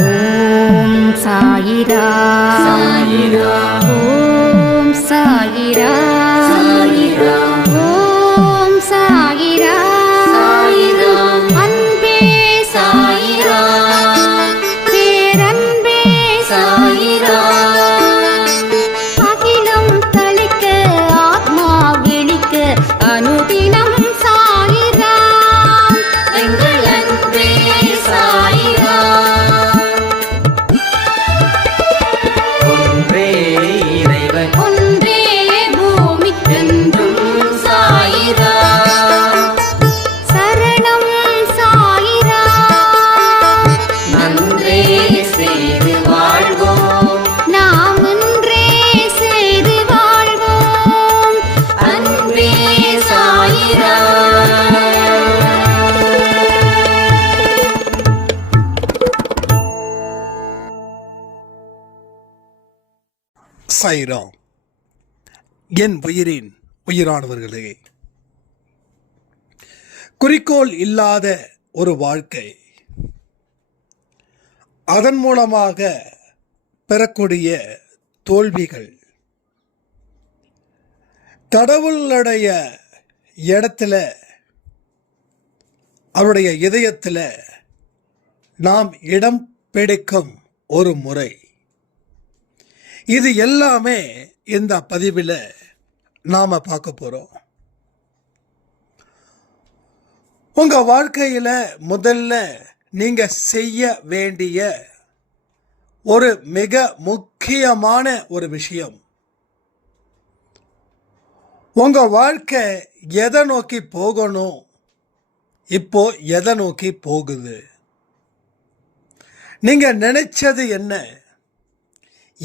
ஓம் சாயிரா சாயிரா ஓம் சாயிரா சாயிரா ஓம் சாயிரா சாயிரா அன்பே சாயிரா பேரன்பே சாயிரா அகிலம் தளிக்க ஆத்மா விழிக்க அனுதினம் சாயிரா எங்கள் அன்பே சாயிரா ஒன்றே இறைவன் ஒன்றே பூமிக்கென்றும் சாயிரா சரணம் சாயிரா நன்றே செய்து வாழ்வோம் நாம் ஒன்றே செய்து வாழ்வோம் அன்பே சாயிரா சாய்ராம். என் உயிரின் உயிரானவர்களே, குறிக்கோள் இல்லாத ஒரு வாழ்க்கை, அதன் மூலமாக பெறக்கூடிய தோல்விகள், கடவுளுடைய இடத்துல அவருடைய இதயத்தில் நாம் இடம் பிடிக்கும் ஒரு முறை, இது எல்லாமே இந்த பதிவில் நாம் பார்க்க போகிறோம். உங்கள் வாழ்க்கையில் முதல்ல நீங்கள் செய்ய வேண்டிய ஒரு மிக முக்கியமான ஒரு விஷயம், உங்கள் வாழ்க்கை எதை நோக்கி போகணும், இப்போ எதை நோக்கி போகுது, நீங்கள் நினைச்சது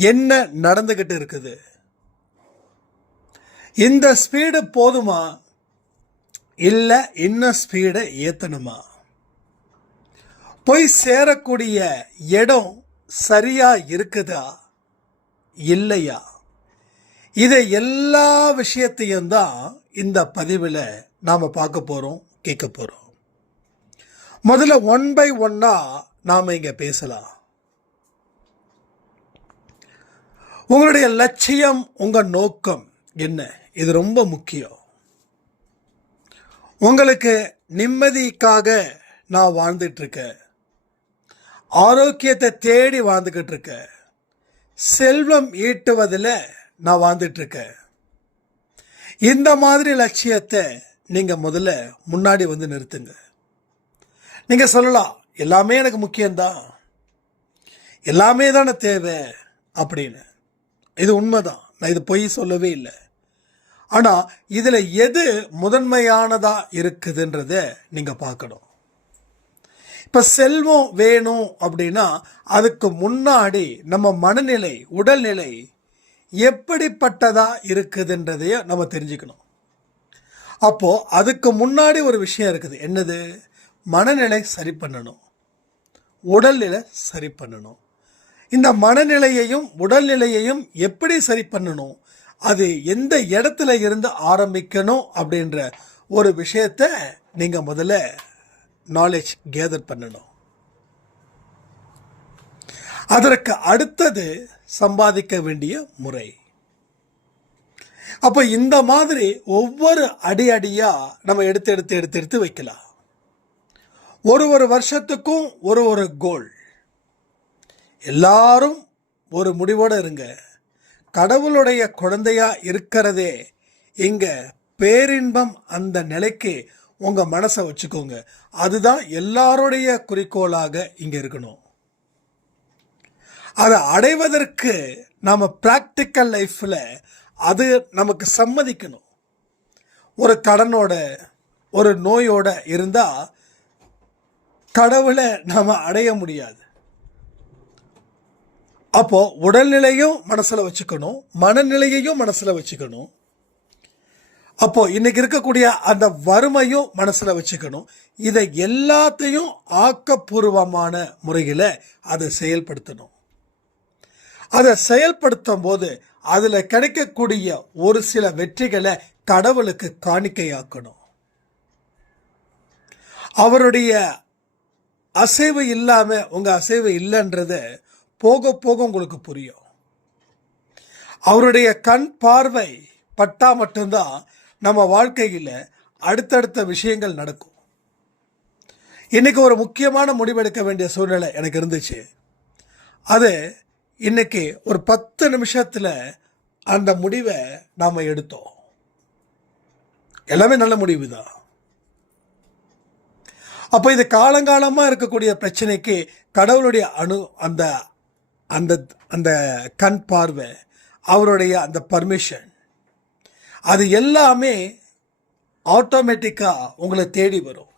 என்ன நடந்துகிட்டு இருக்குது, இந்த ஸ்பீடு போதுமா இல்லை இன்னும் ஸ்பீடை ஏற்றணுமா, போய் சேரக்கூடிய இடம் சரியா இருக்குதா இல்லையா, இதை எல்லா விஷயத்தையும் தான் இந்த பதிவில் நாம் பார்க்க போகிறோம், கேட்க போகிறோம். முதல்ல 1 by 1 நாம் இங்கே பேசலாம். உங்களுடைய லட்சியம், உங்கள் நோக்கம் என்ன, இது ரொம்ப முக்கியம். உங்களுக்கு நிம்மதிக்காக நான் வாழ்ந்துட்டு இருக்கேன், ஆரோக்கியத்தை தேடி வாழ்ந்துக்கிட்டு இருக்கேன், செல்வம் ஈட்டுவதில் நான் வாழ்ந்துட்டு இருக்கேன். இந்த மாதிரி லட்சியத்தை நீங்கள் முதல்ல முன்னாடி வந்து நிறுத்துங்க. நீங்கள் சொல்லலாம், எல்லாமே எனக்கு முக்கியம்தான், எல்லாமே தானே தேவை அப்படின்னு. இது உண்மைதான், நான் இது பொய் சொல்லவே இல்லை. ஆனால் இதில் எது முதன்மையானதாக இருக்குதுன்றத நீங்கள் பார்க்கணும். இப்போ செல்வம் வேணும் அப்படின்னா அதுக்கு முன்னாடி நம்ம மனநிலை, உடல்நிலை எப்படிப்பட்டதாக இருக்குதுன்றதைய நம்ம தெரிஞ்சுக்கணும். அப்போது அதுக்கு முன்னாடி ஒரு விஷயம் இருக்குது, என்னது, மனநிலை சரி பண்ணணும், உடல்நிலை சரி பண்ணணும். இந்த மனநிலையையும் உடல்நிலையையும் எப்படி சரி பண்ணணும், அது எந்த இடத்துல இருந்து ஆரம்பிக்கணும் அப்படின்ற ஒரு விஷயத்தை நீங்கள் முதல்ல நாலேஜ் கேதர் பண்ணணும். அதற்கு அடுத்தது சம்பாதிக்க வேண்டிய முறை. அப்போ இந்த மாதிரி ஒவ்வொரு அடியாக நம்ம எடுத்து வைக்கலாம். ஒரு வருஷத்துக்கும் ஒரு கோல். எல்லாரும் ஒரு முடிவோடு இருங்க. கடவுளுடைய குழந்தையா இருக்கிறதே இங்கே பேரின்பம், அந்த நிலைக்கு உங்கள் மனசை வச்சுக்கோங்க. அதுதான் எல்லாருடைய குறிக்கோளாக இங்கே இருக்கணும். அதை அடைவதற்கு நாம் ப்ராக்டிக்கல் லைஃப்பில் அது நமக்கு சம்மதிக்கணும். ஒரு கடனோட, ஒரு நோயோட இருந்தால் கடவுளை நாம் அடைய முடியாது. அப்போ உடல்நிலையும் மனசுல வச்சுக்கணும், மனநிலையையும் மனசுல வச்சுக்கணும். அப்போ இன்னைக்கு இருக்கக்கூடிய அந்த வறுமையும் மனசுல வச்சுக்கணும். இதை எல்லாத்தையும் ஆக்கப்பூர்வமான முறையில் அதை செயல்படுத்தணும். அதை செயல்படுத்தும் போது அதில் கிடைக்கக்கூடிய ஒரு சில வெற்றிகளை கடவுளுக்கு காணிக்கையாக்கணும். அவருடைய அசைவு இல்லாமல் உங்கள் அசைவு இல்லைன்றத போக போக உங்களுக்கு புரியும். அவருடைய கண் பார்வை பட்டா மட்டும்தான் நம்ம வாழ்க்கையில் அடுத்தடுத்த விஷயங்கள் நடக்கும். இன்னைக்கு ஒரு முக்கியமான முடிவெடுக்க வேண்டிய சூழ்நிலை எனக்கு இருந்துச்சு. அது இன்னைக்கு ஒரு 10 நிமிஷத்தில் அந்த முடிவை நாம் எடுத்தோம். எல்லாமே நல்ல முடிவு தான். அப்போ இது காலங்காலமாக இருக்கக்கூடிய பிரச்சனைக்கு கடவுளுடைய அந்த அந்த அந்த கண் பார்வை, அவருடைய அந்த பர்மிஷன், அது எல்லாமே ஆட்டோமேட்டிக்காக உங்களை தேடி வரும்.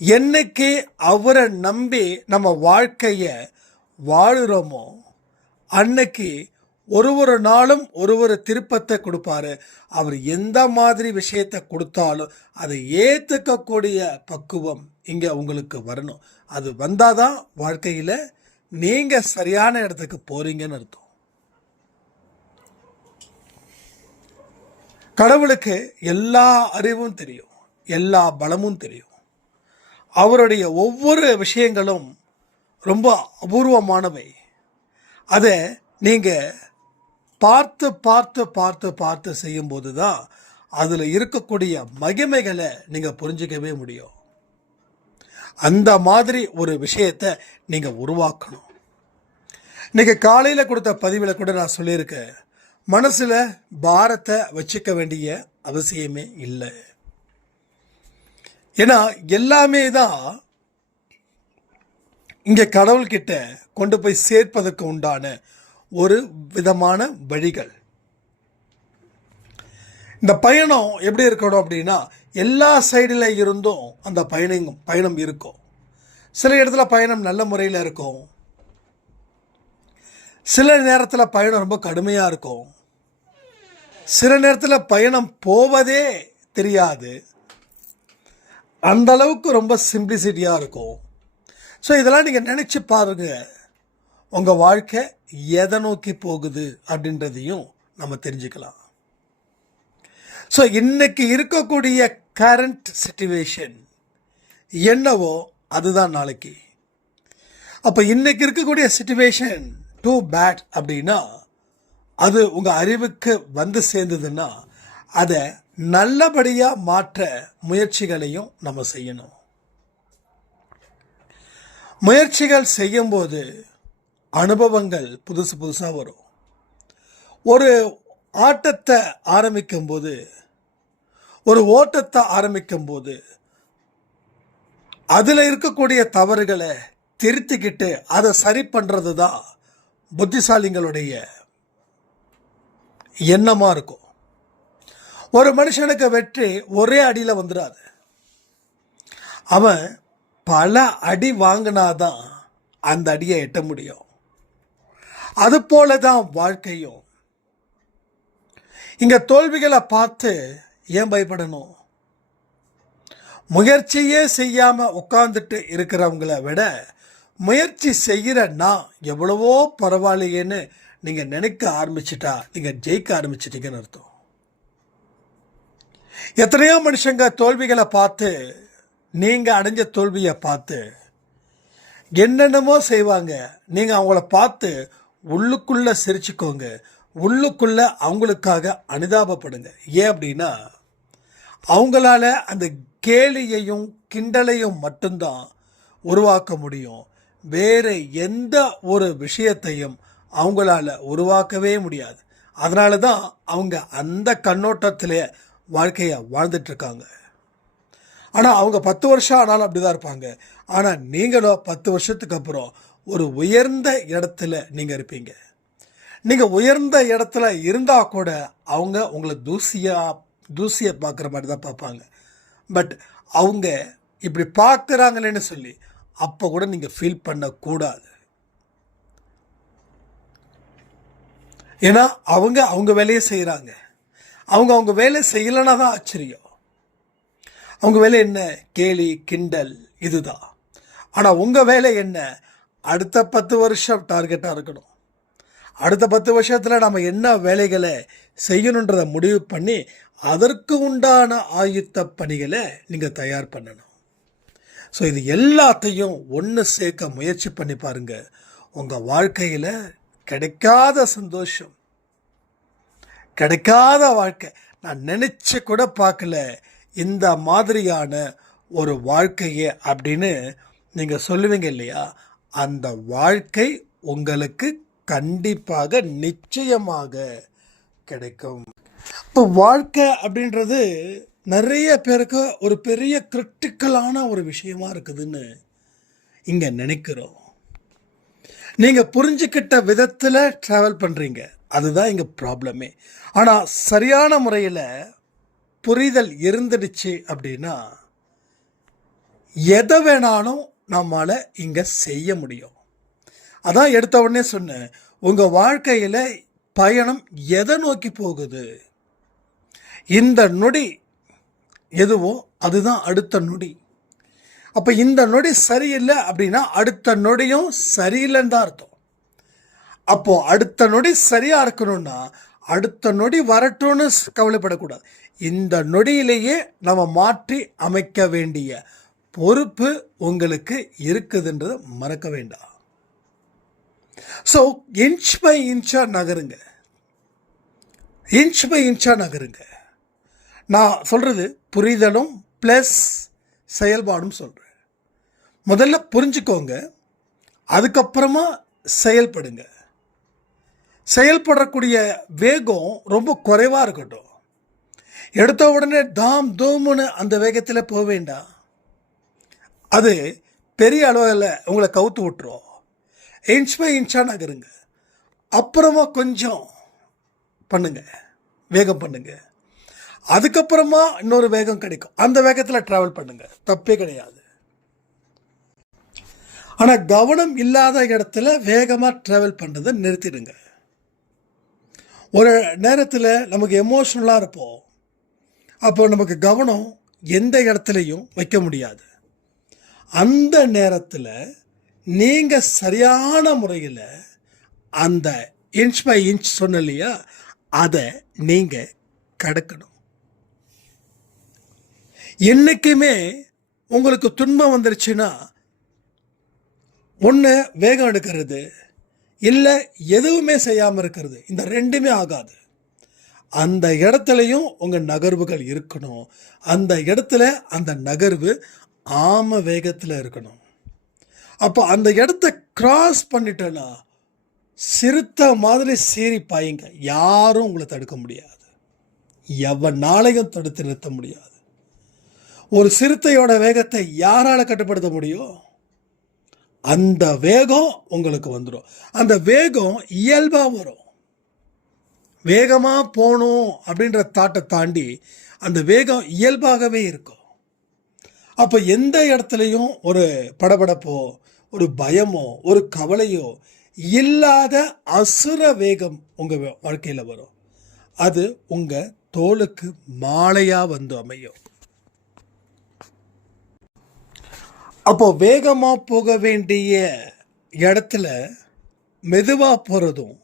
என்னைக்கு அவரை நம்பி நம்ம வாழ்க்கையை வாழுறோமோ அன்னைக்கு ஒரு நாளும் ஒரு திருப்பத்தை கொடுப்பாரு. அவர் எந்த மாதிரி விஷயத்தை கொடுத்தாலும் அதை ஏற்றுக்கக்கூடிய பக்குவம் இங்கே உங்களுக்கு வரணும். அது வந்தாதான் வாழ்க்கையில் நீங்கள் சரியான இடத்துக்கு போறீங்கன்னு அர்த்தம். கடவுளுக்கு எல்லா அறிவும் தெரியும், எல்லா பலமும் தெரியும். அவருடைய ஒவ்வொரு விஷயங்களும் ரொம்ப அபூர்வமானவை. அதை நீங்கள் பார்த்து பார்த்து பார்த்து பார்த்து செய்யும்போது தான் அதில் இருக்கக்கூடிய மகிமைகளை நீங்கள் புரிஞ்சிக்கவே முடியும். அந்த மாதிரி ஒரு விஷயத்தை நீங்கள் உருவாக்கணும். இன்றைக்கி காலையில் கொடுத்த பதிவில் கூட நான் சொல்லியிருக்கேன், மனசில் பாரத்தை வச்சுக்க வேண்டிய அவசியமே இல்லை. ஏன்னா எல்லாமே தான் இங்கே கடவுள்கிட்ட கொண்டு போய் சேர்ப்பதற்கு உண்டான ஒரு விதமான வழிகள். இந்த பயணம் எப்படி இருக்கணும் அப்படின்னா, எல்லா சைடில் இருந்தும் அந்த பயணம் இருக்கும். சில இடத்துல பயணம் நல்ல முறையில் இருக்கும், சில நேரத்தில் பயணம் ரொம்ப கடுமையாக இருக்கும், சில நேரத்தில் பயணம் போவதே தெரியாது, அந்த அளவுக்கு ரொம்ப சிம்பிளிசிட்டியாக இருக்கும். ஸோ இதெல்லாம் நீங்கள் நினச்சி பாருங்கள், உங்கள் வாழ்க்கை எதை நோக்கி போகுது அப்படின்றதையும் நம்ம தெரிஞ்சுக்கலாம். ஸோ இன்னைக்கு இருக்கக்கூடிய கரண்ட் சிச்சுவேஷன் என்னவோ அதுதான் நாளைக்கு. அப்போ இன்னைக்கு இருக்கக்கூடிய சிச்சுவேஷன் டூ பேட் அப்படின்னா, அது உங்கள் அறிவுக்கு வந்து சேர்ந்ததுன்னா அதை நல்லபடியாக மாற்ற முயற்சிகளையும் நம்ம செய்யணும். முயற்சிகள் செய்யும்போது அனுபவங்கள் புதுசாக வரும். ஒரு ஆட்டத்தை ஆரம்பிக்கும்போது, ஒரு ஓட்டத்தை ஆரம்பிக்கும்போது அதில் இருக்கக்கூடிய தவறுகளை திருத்திக்கிட்டு அதை சரி பண்ணுறது தான் புத்திசாலிங்களுடைய எண்ணமாக இருக்கும். ஒரு மனுஷனுக்கு வெற்றி ஒரே அடியில் வந்துடாது. அவன் பல அடி வாங்கினாதான் அந்த அடியை எட்ட முடியும். அதுபோல தான் வாழ்க்கையும். இங்கே தோல்விகளை பார்த்து ஏன் பயப்படணும்? முயற்சியே செய்யாமல் உட்காந்துட்டு இருக்கிறவங்களை விட முயற்சி செய்கிற நான் எவ்வளவோ பரவாயில்லையேன்னு நீங்கள் நினைக்க ஆரம்பிச்சிட்டா நீங்கள் ஜெயிக்க ஆரம்பிச்சிட்டீங்கன்னு அர்த்தம். எத்தனையோ மனுஷங்க தோல்விகளை பார்த்து, நீங்கள் அடைஞ்ச தோல்வியை பார்த்து என்னென்னமோ செய்வாங்க. நீங்கள் அவங்கள பார்த்து உள்ளுக்குள்ளே சிரிச்சுக்கோங்க, உள்ளுக்குள்ளே அவங்களுக்காக அனுதாபப்படுங்க. ஏன் அப்படின்னா, அவங்களால அந்த கேலியையும் கிண்டலையும் மட்டும்தான் உருவாக்க முடியும். வேறு எந்த ஒரு விஷயத்தையும் அவங்களால உருவாக்கவே முடியாது. அதனால தான் அவங்க அந்த கண்ணோட்டத்திலே வாழ்க்கையை வாழ்ந்துட்டுருக்காங்க. ஆனால் அவங்க 10 வருஷம் ஆனாலும் அப்படி தான் இருப்பாங்க. ஆனால் நீங்களும் 10 வருஷத்துக்கு அப்புறம் ஒரு உயர்ந்த இடத்துல நீங்கள் இருப்பீங்க. நீங்கள் உயர்ந்த இடத்துல இருந்தால் கூட அவங்க உங்களை தூசியை பார்க்குற மாதிரி தான் பார்ப்பாங்க. பட் அவங்க இப்படி பார்க்குறாங்களேன்னு சொல்லி அப்போ கூட நீங்கள் ஃபீல் பண்ணக்கூடாது. ஏன்னா அவங்க வேலையை செய்கிறாங்க. அவங்க வேலை செய்யலைன்னா தான் ஆச்சரியம். அவங்க வேலை என்ன? கேலி கிண்டல் இதுதான். ஆனால் உங்கள் வேலை என்ன? அடுத்த 10 வருஷம் டார்கெட்டாக இருக்கணும். அடுத்த 10 வருஷத்தில் நம்ம என்ன வேலைகளை செய்யணுன்றதை முடிவு பண்ணி அதற்கு உண்டான ஆயுத்த பணிகளை நீங்கள் தயார் பண்ணணும். ஸோ இது எல்லாத்தையும் ஒன்று சேர்க்க முயற்சி பண்ணி பாருங்க. உங்கள் வாழ்க்கையில் கிடைக்காத சந்தோஷம், கிடைக்காத வாழ்க்கை நான் நினச்சி கூட பார்க்கல இந்த மாதிரியான ஒரு வாழ்க்கையே அப்படின்னு நீங்கள் சொல்லுவீங்க இல்லையா? அந்த வாழ்க்கை உங்களுக்கு கண்டிப்பாக நிச்சயமாக கிடைக்கும். இப்போ வாழ்க்கை அப்படின்றது நிறைய பேருக்கு ஒரு பெரிய கிரிட்டிக்கலான ஒரு விஷயமா இருக்குதுன்னு இங்கே நினைக்கிறோம். நீங்கள் புரிஞ்சுக்கிட்ட விதத்தில் ட்ராவல் பண்ணுறீங்க, அதுதான் இங்கே ப்ராப்ளமே. ஆனால் சரியான முறையில் புரிதல் இருந்துடுச்சு அப்படின்னா எதை வேணாலும் நம்மளால் இங்கே செய்ய முடியும். அதான் எடுத்த உடனே சொன்னேன், உங்கள் வாழ்க்கையில் பயணம் எதை நோக்கி போகுது? இந்த நொடி எதுவோ அதுதான் அடுத்த நொடி. அப்போ இந்த நொடி சரியில்லை அப்படின்னா அடுத்த நொடியும் சரியில்லைன்னு தான் அர்த்தம். அப்போது அடுத்த நொடி சரியாக இருக்கணும்னா அடுத்த நொடி வரட்டும்னு கவலைப்படக்கூடாது. இந்த நொடியிலேயே நம்ம மாற்றி அமைக்க வேண்டிய பொறுப்பு உங்களுக்கு இருக்குதுன்றதை மறக்க வேண்டாம். ஸோ இன்ச் பை இன்ச்சாக நகருங்க, இன்ச் பை இன்ச்சாக நகருங்க. நான் சொல்கிறது புரிதலும் ப்ளஸ் செயல்பாடும் சொல்கிறேன். முதல்ல புரிஞ்சுக்கோங்க, அதுக்கப்புறமா செயல்படுங்க. செயல்படக்கூடிய வேகம் ரொம்ப குறைவாக இருக்கட்டும். எடுத்த உடனே தாம் தூம்னு அந்த வேகத்தில் போக வேண்டாம், அது பெரிய அளவில் உங்களை கவுத்து விட்டுரும். இன்ச் பை இன்ச்சாக நகருங்க. அப்புறமா கொஞ்சம் பண்ணுங்க, வேகம் பண்ணுங்க. அதுக்கப்புறமா இன்னொரு வேகம் கிடைக்கும், அந்த வேகத்தில் ட்ராவல் பண்ணுங்க, தப்பே கிடையாது. ஆனால் கவனம் இல்லாத இடத்துல வேகமாக ட்ராவல் பண்ணுறதை நிறுத்திடுங்க. ஒரு நேரத்தில் நமக்கு எமோஷ்னலாக இருப்போம், அப்போ நமக்கு கவனம் எந்த இடத்துலையும் வைக்க முடியாது. அந்த நேரத்தில் நீங்கள் சரியான முறையில் அந்த இன்ச் பை இன்ச் சொன்ன இல்லையா, அதை நீங்கள் கடக்கணும். என்றைக்குமே உங்களுக்கு துன்பம் வந்துருச்சுன்னா ஒன்று வேகம் எடுக்கிறது, இல்லை எதுவுமே செய்யாமல் இருக்கிறது, இந்த ரெண்டுமே ஆகாது. அந்த இடத்துலையும் உங்கள் நகர்வுகள் இருக்கணும். அந்த இடத்துல அந்த நகர்வு ஆம வேகத்தில் இருக்கணும். அப்போ அந்த இடத்த கிராஸ் பண்ணிட்டேன்னா சிறுத்தை மாதிரி சீறி பாயுங்க, யாரும் உங்களை தடுக்க முடியாது, எவனாலையும் தடுத்து நிறுத்த முடியாது. ஒரு சிறுத்தையோட வேகத்தை யாரால் கட்டுப்படுத்த முடியும்? அந்த வேகம் உங்களுக்கு வந்துடும். அந்த வேகம் இயல்பாக வரும். வேகமாக போகணும் அப்படின்ற தாட்டை தாண்டி அந்த வேகம் இயல்பாகவே இருக்கும். அப்போ எந்த இடத்துலையும் ஒரு படபடப்போ, ஒரு பயமோ, ஒரு கவலையோ இல்லாத அசுர வேகம் உங்கள் வாழ்க்கையில் வரும். அது உங்கள் தோளுக்கு மாலையாக வந்து அமையும். அப்போ வேகமாக போக வேண்டிய இடத்துல மெதுவாக போகிறதும்,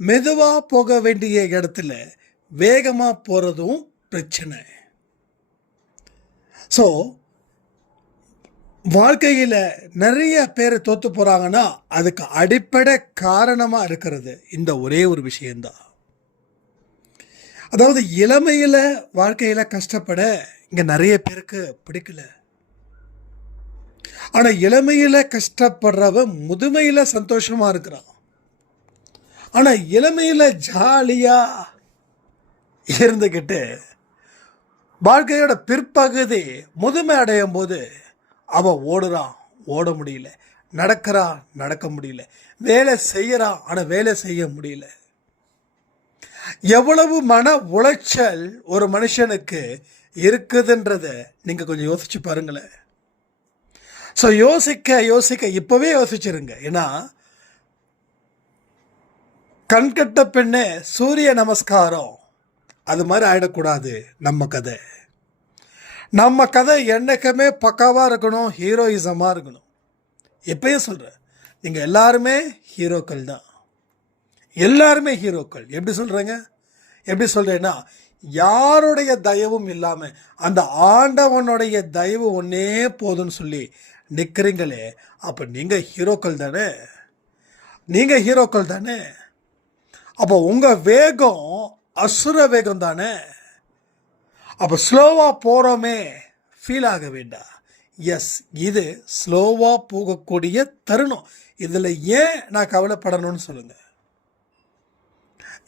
மெதுவாக போக வேண்டிய இடத்துல வேகமாக போகிறதும் பிரச்சனை. ஸோ வாழ்க்கையில் நிறைய பேர் தோற்று போகிறாங்கன்னா அதுக்கு அடிப்படை காரணமாக இருக்கிறது இந்த ஒரே ஒரு விஷயந்தான். அதாவது இளமையில் வாழ்க்கையில் கஷ்டப்பட இங்கே நிறைய பேருக்கு பிடிக்கல. ஆனால் இளமையில் கஷ்டப்படுறவன் முதுமையில் சந்தோஷமாக இருக்கிறான். ஆனால் இளமையில் ஜாலியாக இருந்துக்கிட்டு வாழ்க்கையோட பிற்பகுதி முதுமை அடையும் போது அவன் ஓடுறான், ஓட முடியல, நடக்கிறான், நடக்க முடியல, வேலை செய்கிறான், ஆனால் வேலை செய்ய முடியல. எவ்வளவு மன உளைச்சல் ஒரு மனுஷனுக்கு இருக்குதுன்றத நீங்கள் கொஞ்சம் யோசிச்சு பாருங்களேன். ஸோ யோசிக்க இப்போவே யோசிச்சிருங்க. ஏன்னா கண்கட்ட பெண்ணே சூரிய நமஸ்காரம் அது மாதிரி ஆகிடக்கூடாது. நம்ம கதை என்னைக்குமே பக்காவாக இருக்கணும், ஹீரோயிசமாக இருக்கணும். எப்பயும் சொல்கிறேன், நீங்கள் எல்லாருமே ஹீரோக்கள் தான், எல்லாருமே ஹீரோக்கள். எப்படி சொல்கிறேன்னா யாருடைய தயவும் இல்லாம அந்த ஆண்டவனுடைய தயவு ஒன்னே போதும்னு சொல்லி நிக்கிறீங்களே, அப்ப நீங்க ஹீரோக்கள் தானே, நீங்க ஹீரோக்கள் தானே. அப்போ உங்க வேகம் அசுர வேகம் தானே. அப்போ ஸ்லோவா போறோமே ஃபீல் ஆக வேண்டாம். எஸ், இது ஸ்லோவா போகக்கூடிய தருணம். இதுல ஏன் நான் கவலைப்படணும்னு சொல்லுங்க.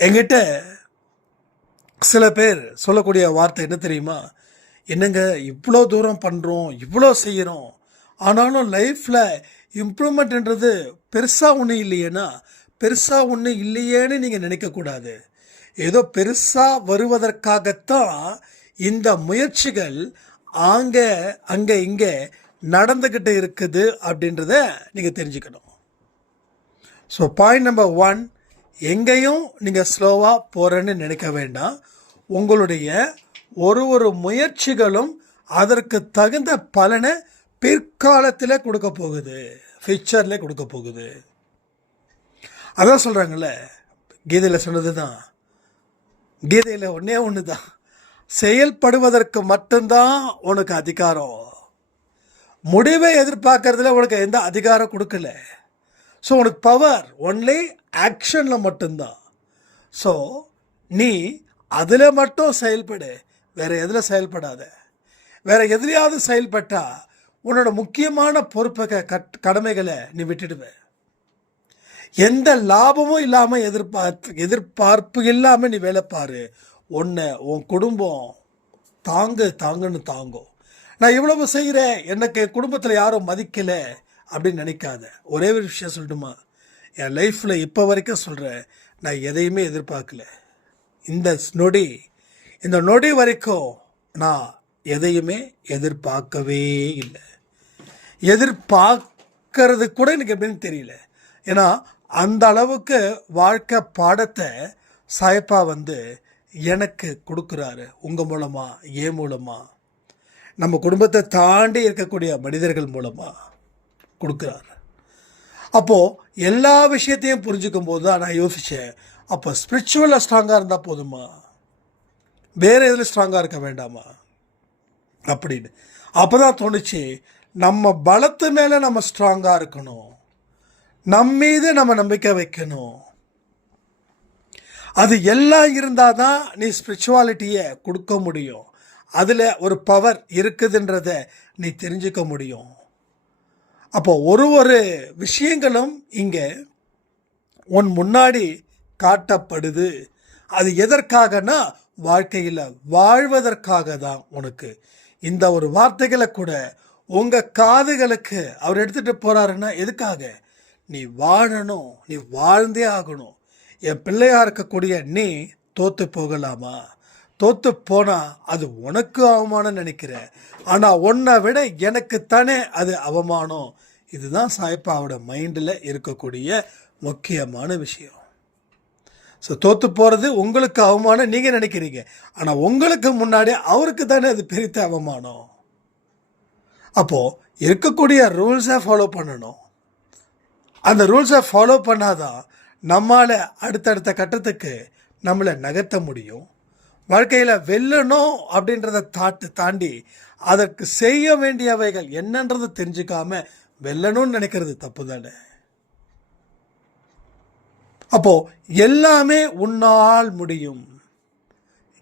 என்கிட்ட சில பேர் சொல்லக்கூடிய வார்த்தை என்ன தெரியுமா? என்னங்க இவ்வளோ தூரம் பண்ணுறோம், இவ்வளோ செய்கிறோம், ஆனாலும் லைஃப்பில் இம்ப்ரூவ்மெண்ட்ன்றது பெருசாக ஒன்றும் இல்லையேன்னா, பெருசாக ஒன்றும் இல்லையேன்னு நீங்கள் நினைக்கக்கூடாது. ஏதோ பெருசாக வருவதற்காகத்தான் இந்த முயற்சிகள் அங்கே இங்கே நடந்துக்கிட்டு இருக்குது அப்படின்றத நீங்கள் தெரிஞ்சுக்கணும். ஸோ பாயிண்ட் நம்பர் 1, எங்கேயும் நீங்கள் ஸ்லோவாக போகிறேன்னு நினைக்க வேண்டாம். உங்களுடைய ஒரு முயற்சிகளும் அதற்கு தகுந்த பலனை பிற்காலத்தில் கொடுக்க போகுது, ஃபியூச்சரில் கொடுக்க போகுது. அதான் சொல்கிறாங்கல்ல, கீதையில் சொன்னது தான். கீதையில் ஒன்று தான், செயல்படுவதற்கு மட்டும்தான் உனக்கு அதிகாரம், முடிவை எதிர்பார்க்கறதுல உனக்கு எந்த அதிகாரம் கொடுக்கல. ஸோ உனக்கு பவர் ஒன்லி ஆக்ஷனில் மட்டும்தான். ஸோ நீ அதில் மட்டும் செயல்படு, வேற எதில் செயல்படாத. வேற எதிலையாவது செயல்பட்டா உன்னோட முக்கியமான பொறுப்பை கடமைகளை நீ விட்டுடுவ. எந்த லாபமும் இல்லாமல் எதிர்பார்ப்பு இல்லாமல் நீ வேலை பாரு. உன் குடும்பம் தாங்குன்னு தாங்கும். நான் இவ்வளவு செய்கிறேன், எனக்கு என் குடும்பத்தில் யாரும் மதிக்கலை அப்படின்னு நினைக்காத. ஒரே ஒரு விஷயம் சொல்லட்டுமா, என் லைஃப்பில் இப்போ வரைக்கும் சொல்கிறேன், நான் எதையுமே எதிர்பார்க்கல. இந்த நொடி வரைக்கும் நான் எதையுமே எதிர்பார்க்கவே இல்லை. எதிர்பார்க்கறது கூட எனக்கு எப்படின்னு தெரியல. ஏன்னா அந்த அளவுக்கு வாழ்க்கை பாடத்தை சாயப்பா எனக்கு கொடுக்குறாரு. உங்கள் மூலமாக, ஏன் மூலமாக, நம்ம குடும்பத்தை தாண்டி இருக்கக்கூடிய மனிதர்கள் மூலமாக கொடுக்குறாரு. அப்போது எல்லா விஷயத்தையும் புரிஞ்சுக்கும் போது தான் நான் யோசித்தேன், அப்போ ஸ்பிரிச்சுவலாக ஸ்ட்ராங்காக இருந்தால் போதுமா, வேறு எதில் ஸ்ட்ராங்காக இருக்க வேண்டாமா அப்படின்னு. அப்போ தான் தோணுச்சு, நம்ம பலத்து மேலே நம்ம ஸ்ட்ராங்காக இருக்கணும், நம்மீது நம்ம நம்பிக்கை வைக்கணும். அது எல்லாம் இருந்தால் தான் நீ ஸ்பிரிச்சுவாலிட்டியை கொடுக்க முடியும். அதில் ஒரு பவர் இருக்குதுன்றத நீ தெரிஞ்சுக்க முடியும். அப்போ ஒரு விஷயங்களும் இங்கே உன் முன்னாடி காட்டப்படுது. அது எதற்காகனா வாழ்க்கையில் வாழ்வதற்காக தான். உனக்கு இந்த ஒரு வார்த்தைகளை கூட உங்கள் காதுகளுக்கு அவர் எடுத்துகிட்டு போகிறாருன்னா எதுக்காக? நீ வாழணும், நீ வாழ்ந்தே ஆகணும். என் பிள்ளையாக இருக்கக்கூடிய நீ தோற்று போகலாமா? தோற்று போனால் அது உனக்கு அவமானம் நினைக்கிற, ஆனால் உன்னை விட எனக்குத்தானே அது அவமானம். இதுதான் சாய்ப்பாவோட மைண்டில் இருக்கக்கூடிய முக்கியமான விஷயம். ஸோ தோற்று போகிறது உங்களுக்கு அவமானம் நீங்கள் நினைக்கிறீங்க, ஆனால் உங்களுக்கு முன்னாடி அவருக்கு தானே அது பெரிய அவமானம். அப்போது இருக்கக்கூடிய ரூல்ஸை ஃபாலோ பண்ணணும். அந்த ரூல்ஸை ஃபாலோ பண்ணாதான் நம்மால் அடுத்தடுத்த கட்டத்துக்கு நம்மளை நகர்த்த முடியும். வாழ்க்கையில் வெல்லணும் அப்படின்றத தாண்டி அதற்கு செய்ய வேண்டியவைகள் என்னன்றதை தெரிஞ்சுக்காம வெல்லணும்னு நினைக்கிறது தப்பு தானே. அப்போ எல்லாமே உன்னால் முடியும்,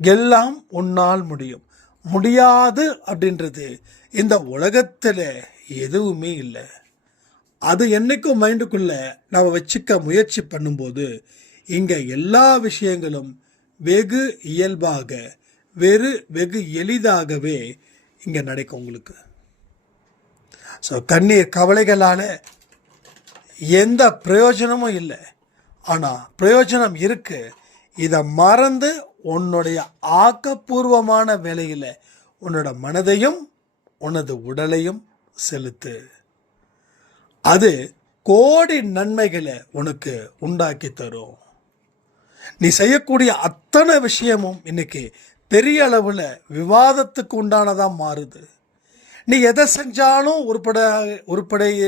எல்லாம் உன்னால் முடியும். முடியாது அப்படின்றது இந்த உலகத்தில் எதுவுமே இல்லை. அது என்னைக்கும் மைண்டுக்குள்ள நாம் வச்சுக்க முயற்சி பண்ணும்போது இங்கே எல்லா விஷயங்களும் வெகு இயல்பாக வெகு எளிதாகவே இங்கே நடக்கும் உங்களுக்கு. ஸோ கண்ணீர் கவலைகளால் எந்த பிரயோஜனமும் இல்லை, ஆனால் பிரயோஜனம் இருக்கு. இதை மறந்து உன்னுடைய ஆக்கப்பூர்வமான வேலையில் உன்னோட மனதையும் உனது உடலையும் செலுத்து. அது கோடி நன்மைகளை உனக்கு உண்டாக்கி தரும். நீ செய்யக்கூடிய அத்தனை விஷயமும் இன்னைக்கு பெரிய அளவில் விவாதத்துக்கு உண்டானதாக மாறுது. நீ எதை செஞ்சாலும் உருப்படை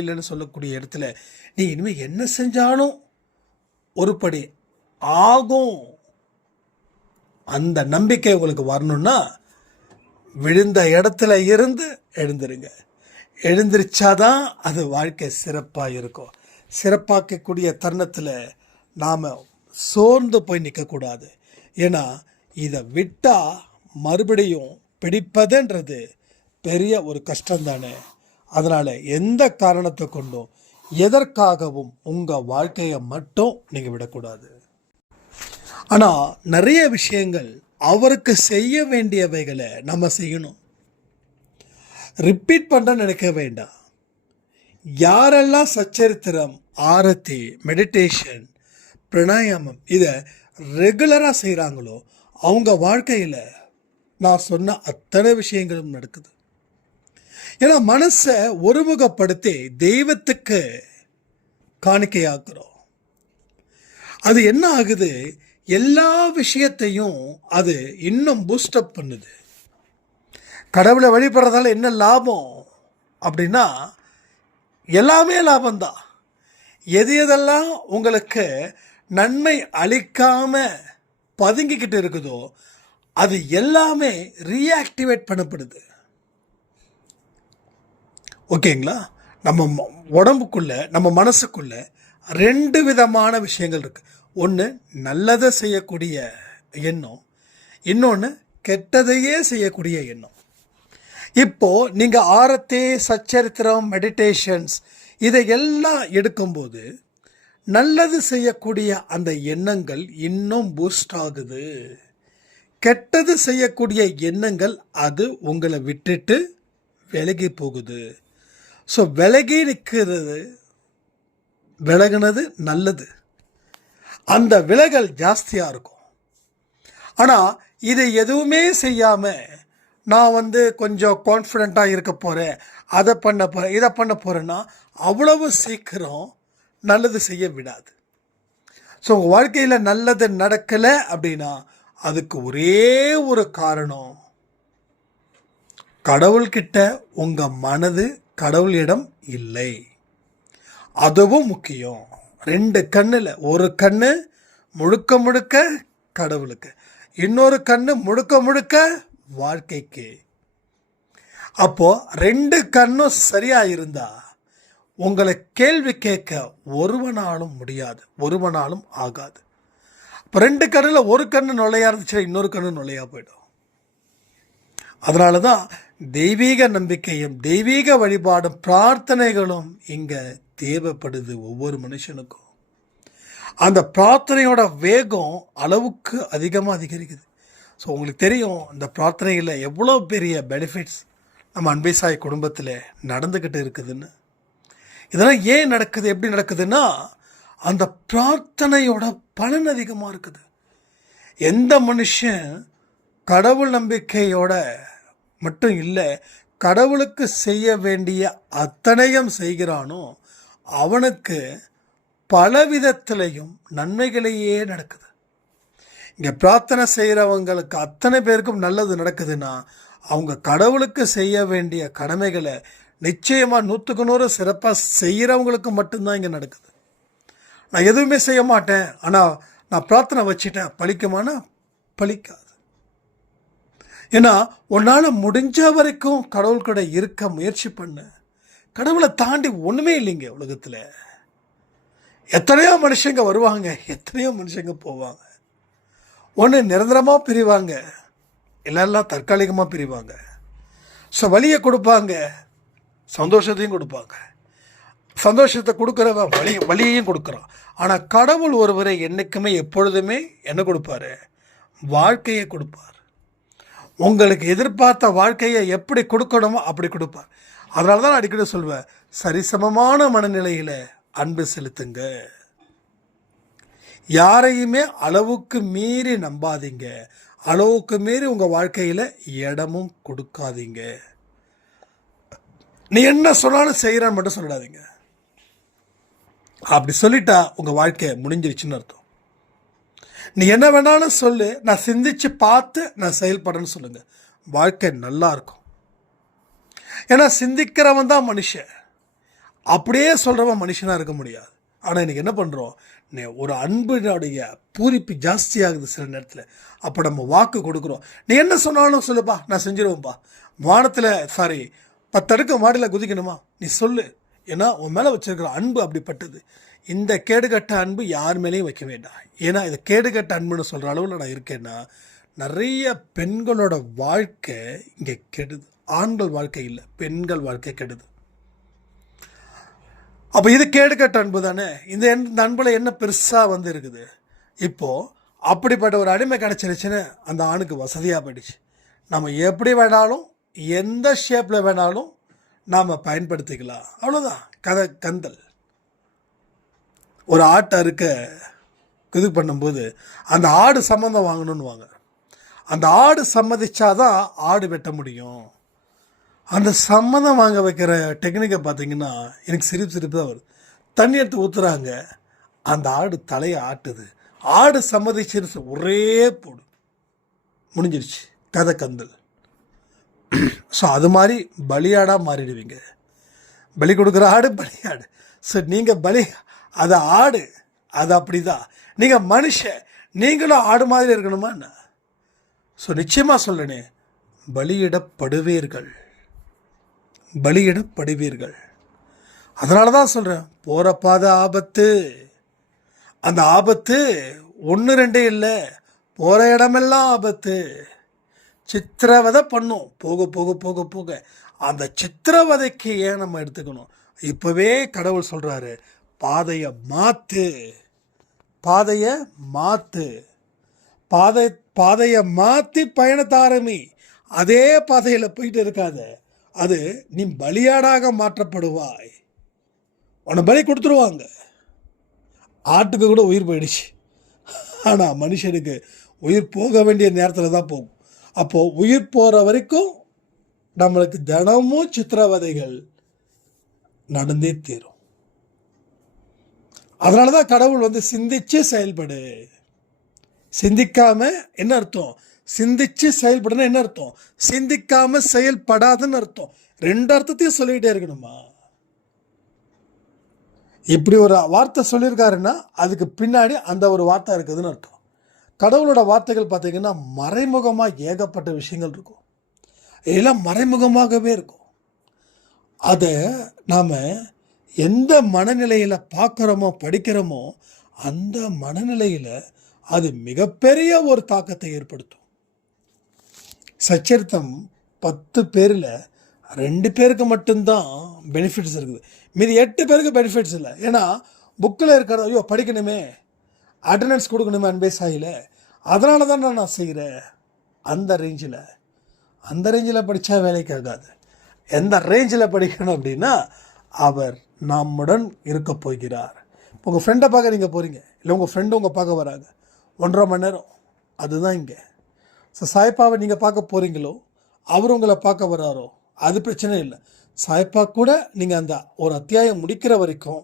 இல்லைன்னு சொல்லக்கூடிய இடத்துல நீ இனிமேல் என்ன செஞ்சாலும் உருப்படி ஆகும். அந்த நம்பிக்கை உங்களுக்கு வரணும்னா விழுந்த இடத்துல இருந்து எழுந்துருங்க. எழுந்திருச்சாதான் அது வாழ்க்கை சிறப்பாக இருக்கும். சிறப்பாக்கக்கூடிய தருணத்தில் நாம் சோர்ந்து போய் நிற்கக்கூடாது. ஏன்னா இதை விட்டால் மறுபடியும் பிடிப்பதுன்றது பெரிய ஒரு கஷ்டம் தானே. அதனால் எந்த காரணத்தை கொண்டும் எதற்காகவும் உங்கள் வாழ்க்கையை மட்டும் நீங்கள் விடக்கூடாது. ஆனால் நிறைய விஷயங்கள் அவருக்கு செய்ய வேண்டியவைகளை நம்ம செய்யணும். ரிப்பீட் பண்ண நினைக்க வேண்டாம். யாரெல்லாம் சச்சரித்திரம், ஆரத்தி, மெடிடேஷன், பிராணாயாமம் இதை ரெகுலராக செய்கிறாங்களோ அவங்க வாழ்க்கையில் நான் சொன்ன அத்தனை விஷயங்களும் நடக்குது. ஏன்னா மனசை ஒருமுகப்படுத்தி தெய்வத்துக்கு காணிக்கையாக்குறோம். அது என்ன ஆகுது, எல்லா விஷயத்தையும் அது இன்னும் பூஸ்டப் பண்ணுது. கடவுளை வழிபடுறதால என்ன லாபம் அப்படின்னா எல்லாமே லாபம்தான். எது எதெல்லாம் உங்களுக்கு நன்மை அளிக்காம பதுங்கிக்கிட்டு இருக்குதோ அது எல்லாமே ரீஆக்டிவேட் பண்ணப்படுது. ஓகேங்களா? நம்ம உடம்புக்குள்ள நம்ம மனசுக்குள்ள 2 விதமான விஷயங்கள் இருக்கு. ஒன்று நல்லதை செய்யக்கூடிய எண்ணம், இன்னொன்று கெட்டதையே செய்யக்கூடிய எண்ணம். இப்போ நீங்கள் ஆரத்தி, சச்சரித்திரம், மெடிடேஷன்ஸ் இதையெல்லாம் எடுக்கும்போது நல்லது செய்யக்கூடிய அந்த எண்ணங்கள் இன்னும் பூஸ்ட் ஆகுது. கெட்டது செய்யக்கூடிய எண்ணங்கள் அது உங்களை விட்டுட்டு விலகி போகுது. ஸோ விலகி நிற்கிறது, விலகுனது நல்லது. அந்த விலகல் ஜாஸ்தியாக இருக்கும். ஆனால் இதை எதுவுமே செய்யாமல் நான் கொஞ்சம் கான்ஃபிடெண்ட்டாக இருக்க போகிறேன், அதை பண்ண போகிறேன், இதை பண்ண போகிறேன்னா அவ்வளவு சீக்கிரம் நல்லது செய்ய விடாது. ஸோ உங்கள் வாழ்க்கையில் நல்லது நடக்கலை அப்படின்னா அதுக்கு ஒரே ஒரு காரணம், கடவுள்கிட்ட உங்கள் மனது கடவுளிடம் இல்லை. அதுவும் முக்கியம். 2 கண்ணில் ஒரு கண்ணு முழுக்க முழுக்க கடவுளுக்கு, இன்னொரு கண்ணு முழுக்க முழுக்க வாழ்க்கைக்கு. அப்போ 2 கண்ணும் சரியா இருந்தா உங்களை கேள்வி கேட்க ஒருவனாலும் முடியாது, ஒருவனாலும் ஆகாது. இப்போ 2 கண்ணில் ஒரு கண்ணு நுழையா இருந்துச்சுன்னா இன்னொரு கண்ணு நுழையா போயிடும். அதனால தான் தெய்வீக நம்பிக்கையும் தெய்வீக வழிபாடும் பிரார்த்தனைகளும் இங்கே தேவைப்படுது ஒவ்வொரு மனுஷனுக்கும். அந்த பிரார்த்தனையோட வேகம் அளவுக்கு அதிகமாக அதிகரிக்குது. ஸோ உங்களுக்கு தெரியும் இந்த பிரார்த்தனையில் எவ்வளோ பெரிய பெனிஃபிட்ஸ் நம்ம அன்பை சாய் குடும்பத்தில் நடந்துக்கிட்டு இருக்குதுன்னு. இதெல்லாம் ஏன் நடக்குது, எப்படி நடக்குதுன்னா அந்த பிரார்த்தனையோட பலன் அதிகமாக இருக்குது. எந்த மனுஷன் கடவுள் நம்பிக்கையோட மட்டும் இல்லை, கடவுளுக்கு செய்ய வேண்டிய அத்தனையும் செய்கிறானோ அவனுக்கு பல விதத்திலையும் நன்மைகளையே நடக்குது. இங்கே பிரார்த்தனை செய்கிறவங்களுக்கு அத்தனை பேருக்கும் நல்லது நடக்குதுன்னா அவங்க கடவுளுக்கு செய்ய வேண்டிய கடமைகளை நிச்சயமாக 100க்கு 100 சிறப்பாக செய்கிறவங்களுக்கு மட்டும்தான் இங்கே நடக்குது. நான் எதுவுமே செய்ய மாட்டேன், ஆனால் நான் பிரார்த்தனை வச்சுட்டேன், பலிக்குமானா பலிக்காது. ஏன்னா உன்னால் முடிஞ்ச வரைக்கும் கடவுள் கூட இருக்க முயற்சி பண்ணு. கடவுளை தாண்டி ஒன்றுமே இல்லைங்க உலகத்தில். எத்தனையோ மனுஷங்க வருவாங்க, எத்தனையோ மனுஷங்க போவாங்க. ஒன்று நிரந்தரமாக பிரிவாங்க, எல்லாம் தற்காலிகமாக பிரிவாங்க. ஸோ வலியை கொடுப்பாங்க, சந்தோஷத்தையும் கொடுப்பாங்க. சந்தோஷத்தை கொடுக்குறவன் வலியையும் கொடுக்குறான். ஆனால் கடவுள் ஒருவரை என்றைக்குமே எப்பொழுதுமே என்ன கொடுப்பாரு, வாழ்க்கையை கொடுப்பார். உங்களுக்கு எதிர்பார்த்த வாழ்க்கையை எப்படி கொடுக்கணுமோ அப்படி கொடுப்பார். அதனால தான் நான் அடிக்கடி சொல்வேன், சரிசமமான மனநிலையில் அன்பு செலுத்துங்க. யாரையுமே அளவுக்கு மீறி நம்பாதீங்க, அளவுக்கு மீறி உங்கள் வாழ்க்கையில் இடமும் கொடுக்காதீங்க. நீ என்ன சொன்னாலும் செய்கிறன்னு மட்டும் சொல்லிடாதீங்க. அப்படி சொல்லிட்டா உங்கள் வாழ்க்கை முடிஞ்சிருச்சுன்னு அர்த்தம். நீ என்ன வேணாலும் சொல்லு, நான் சிந்திச்சு பார்த்து நான் செயல்படுறேன்னு சொல்லுங்கள், வாழ்க்கை நல்லா இருக்கும். ஏன்னா சிந்திக்கிறவன் தான் மனுஷன், அப்படியே சொல்கிறவன் மனுஷனாக இருக்க முடியாது. ஆனால் இன்றைக்கி என்ன பண்ணுறோம், ஒரு அன்பினுடைய பூரிப்பு ஜாஸ்தி ஆகுது சில நேரத்தில். அப்போ நம்ம வாக்கு கொடுக்குறோம். நீ என்ன சொன்னாலும் சொல்லுப்பா, நான் செஞ்சிருவேன்ப்பா. வானத்தில் 10 அடுக்கு மாடியில் குதிக்கணுமா, நீ சொல்லு. ஏன்னா உன் மேலே வச்சிருக்கிற அன்பு அப்படிப்பட்டது. இந்த கேடுகட்ட அன்பு யார் மேலேயும் வைக்க வேண்டாம். ஏன்னா இது கேடுகட்ட அன்புன்னு சொல்கிற அளவில் நான் இருக்கேன்னா, நிறைய பெண்களோட வாழ்க்கை இங்கே கெடுது. ஆண்கள் வாழ்க்கை இல்லை, பெண்கள் வாழ்க்கை கெடுது. அப்போ இது கேடுகட்ட அன்பு தானே. இந்த அன்பில் என்ன பெருசாக இருக்குது. இப்போது அப்படிப்பட்ட ஒரு அடிமை கிடச்சிருச்சுன்னு அந்த ஆணுக்கு வசதியாக போயிடுச்சு. நம்ம எப்படி வேணாலும் எந்த ஷேப்பில் வேணாலும் நாம் பயன்படுத்திக்கலாம், அவ்வளோதான். கதை கந்தல். ஒரு ஆட்டை அறுக்க இது பண்ணும்போது அந்த ஆடு சம்மந்தம் வாங்கணும்னு வாங்க. அந்த ஆடு சம்மதிச்சாதான் ஆடு வெட்ட முடியும். அந்த சம்மந்தம் வாங்க வைக்கிற டெக்னிக்கை பார்த்தீங்கன்னா எனக்கு சிரிப்பு தான் வருது. தண்ணி எடுத்து ஊற்றுறாங்க, அந்த ஆடு தலையை ஆட்டுது. ஆடு சம்மதிச்சிருச்சு, ஒரே போடு, முடிஞ்சிருச்சு, கதை கந்தல். ஸோ அது மாதிரி பலியாடாக மாறிடுவீங்க. பலி கொடுக்குற ஆடு பலியாடு. ஸோ நீங்கள் பலி, அது ஆடு, அது அப்படி தான். நீங்கள் மனுஷன், நீங்களும் ஆடு மாதிரி இருக்கணுமா என்ன? ஸோ நிச்சயமாக சொல்லணே, பலியிடப்படுவீர்கள், பலியிடப்படுவீர்கள். அதனால தான் சொல்கிறேன், போகிற பாதை ஆபத்து. அந்த ஆபத்து 1 2 இல்லை, போகிற இடமெல்லாம் ஆபத்து. சித்திரவதை பண்ணும், போக போக போக போக. அந்த சித்திரவதைக்கு ஏன் நம்ம எடுத்துக்கணும்? இப்போவே கடவுள் சொல்கிறாரு, பாதையை மாற்று, பாதையை மாற்று, பாதையை மாற்றி பயணத்தை ஆரம்பி. அதே பாதையில் போயிட்டு இருக்காத, அது நீ பலியாடாக மாற்றப்படுவாய். உன்னை பலி கொடுத்துருவாங்க. ஆட்டுக்கு கூட உயிர் போயிடுச்சு, ஆனால் மனுஷனுக்கு உயிர் போக வேண்டிய நேரத்தில் தான் போகும். அப்போது உயிர் போகிற வரைக்கும் நம்மளுக்கு தினமும் சித்திரவதைகள் நடந்தே தீரும். அதனால தான் கடவுள் சிந்திச்சு செயல்படு. சிந்திக்காம என்ன அர்த்தம்? சிந்திச்சு செயல்படுனா என்ன அர்த்தம்? சிந்திக்காம செயல்படாதுன்னு அர்த்தம். 2 அர்த்தத்தையும் சொல்லிக்கிட்டே இருக்கணுமா? இப்படி ஒரு வார்த்தை சொல்லியிருக்காருன்னா அதுக்கு பின்னாடி அந்த ஒரு வார்த்தை இருக்குதுன்னு அர்த்தம். கடவுளோட வார்த்தைகள் பார்த்தீங்கன்னா மறைமுகமாக ஏகப்பட்ட விஷயங்கள் இருக்கும். எல்லாம் மறைமுகமாகவே இருக்கும். அதை நாம் எந்த மனநிலையில் பார்க்குறோமோ படிக்கிறோமோ அந்த மனநிலையில் அது மிகப்பெரிய ஒரு தாக்கத்தை ஏற்படுத்தும். சச்சரித்தம் 10 பேரில் 2 பேருக்கு மட்டும்தான் பெனிஃபிட்ஸ் இருக்குது, மீதி 8 பேருக்கு பெனிஃபிட்ஸ் இல்லை. ஏன்னா புக்கில் இருக்கிற ஐயோ படிக்கணுமே, அட்டண்டன்ஸ் கொடுக்கணுமே அன்பே சாயில், அதனால தான் நான் செய்கிறேன். அந்த ரேஞ்சில் படித்தா வேலைக்கு ஆகாது. எந்த ரேஞ்சில் படிக்கணும் அப்படின்னா, அவர் நம்முடன் இருக்க போகிறார். உங்கள் ஃப்ரெண்டை பார்க்க நீங்கள் போகிறீங்க, இல்லை உங்கள் ஃப்ரெண்டு உங்கள் பார்க்க வராங்க, 1.5 மணி நேரம், அதுதான் இங்கே. ஸோ சாய்ப்பாவை நீங்கள் பார்க்க போகிறீங்களோ, அவர் உங்களை பார்க்க வராரோ, அது பிரச்சனை இல்லை. சாய்ப்பா கூட நீங்கள் அந்த ஒரு அத்தியாயம் முடிக்கிற வரைக்கும்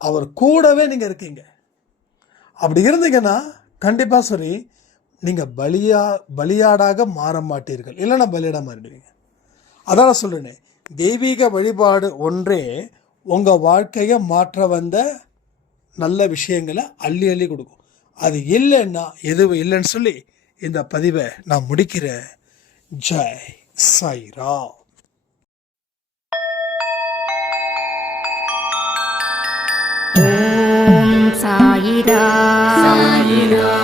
அவர் கூடவே நீங்கள் இருக்கீங்க. அப்படி இருந்தீங்கன்னா கண்டிப்பாக சரி, நீங்கள் பலியாடாக மாற மாட்டீர்கள், இல்லைன்னா பலியாடாக மாறிடுவீங்க. அதான் சொல்கிறேனே, தெய்வீக வழிபாடு ஒன்றே உங்கள் வாழ்க்கையை மாற்ற வந்த நல்ல விஷயங்களை அள்ளி அள்ளி கொடுக்கும். அது இல்லைன்னா எதுவும் இல்லைன்னு சொல்லி இந்த பதிவை நான் முடிக்கிறேன். ஜெய் சாய்ராம். ஓம் சாயிரா. சாயிரா.